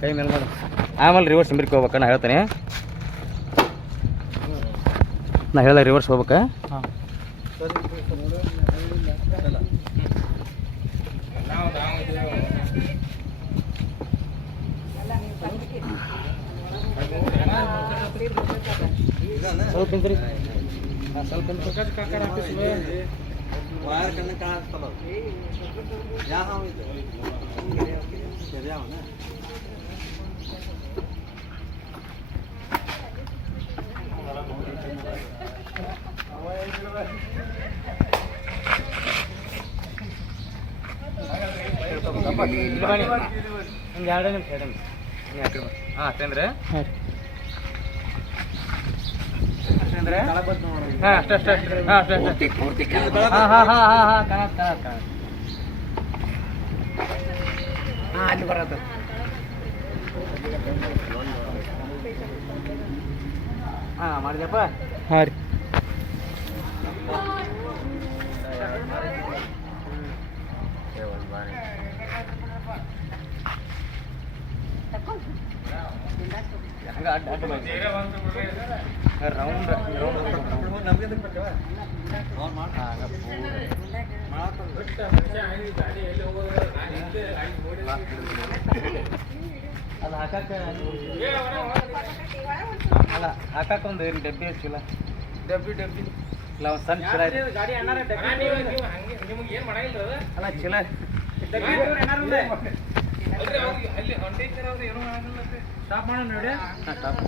ಕೈ ಮೇಲೆ ಆಮೇಲೆ ರಿವರ್ಸ್ ಹಿಂಬರ್ಕಿ ಹೋಗ್ಬೇಕ. ನಾ ಹೇಳ್ತೇನೆ. ನಾ ಹೇಳ್ದೆ ರಿವರ್ಸ್ ಹೋಗ್ಬೇಕಾ. ಸ್ವಲ್ಪ ಕಾಣಿಸ್ತಲ್ಲ ಯಾವ जाओ ना हाँ हाँ हाँ हाँ हाँ हाँ हाँ हाँ हाँ हाँ हाँ हाँ ಅಲ್ಲಿ ಬರತ್ತ ಹಾಂ ಮಾಡಿದೆಪ್ಪ ಹಾಂ ರೀ ಹಂಗ ಅಡ್ಡ ಅಡ್ಡ ಮಾಡಿ ರೌಂಡ್ ರೌಂಡ್ ನಮಗೆ ಬಿಟ್ಟವ ಅವ್ರು ಮಾಡಿ ಅಲ್ಲ? ಹಾಕಕ್ಕ ಅಲ್ಲ ಹಾಕಕ್ಕ ಒಂದು ಏನು ಡಬ್ಬಿ ಹಚ್ಚಿಲ್ಲ. ಡಬ್ಬಿ ಡಬ್ಬಿ. ಇಲ್ಲ ಒಂದು ಸಣ್ಣ ಚೀಲ. ಅಲ್ಲ ಚೀಲ. ಸ್ಟಾಪ್ ಮಾಡೋಣ ನೋಡಿ. ಸ್ಟಾಪ್